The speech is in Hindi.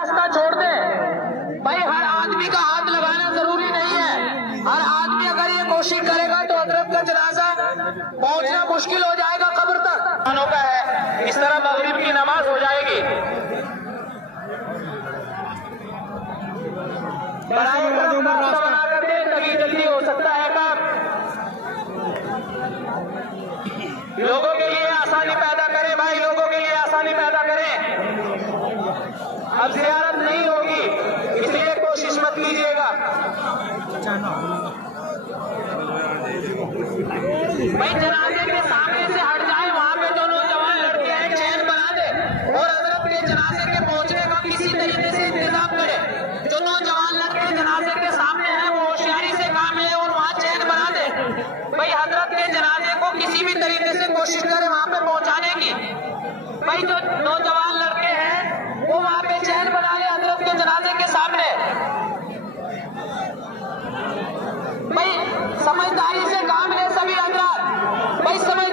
रास्ता छोड़ दे। भाई हर आदमी का हाथ लगाना जरूरी नहीं है। हर आदमी अगर ये कोशिश करेगा तो हजरत का जनाजा पहुंचना मुश्किल हो जाएगा कब्र तक। का है इस तरह मगरिब की नमाज हो जाएगी। बना कर दे तभी जल्दी हो सकता है काम। लोगों के लिए आसानी पैदा करें भाई, लोगों के लिए आसानी पैदा करें। अब ज़ियारत नहीं होगी इसलिए कोशिश मत कीजिएगा। भाई जनाजे के सामने से हट जाए, वहां पे जो नौजवान लड़के हैं चैन बना दे और हजरत के जनाजे के पहुंचने का किसी तरीके से इंतजाम करे। जो नौजवान लड़के जनाजे के सामने हैं वो होशियारी से काम है और वहां चैन बना दे। भाई हजरत के जनाजे को किसी भी तरीके से कोशिश करे वहां पे पहुंचाने की। भाई जो नौजवान लड़के हैं वो वहां पे चैन बना ले हजरत के जनाजे के सामने। भाई समझदारी से काम ले सभी हजरत, भाई समझ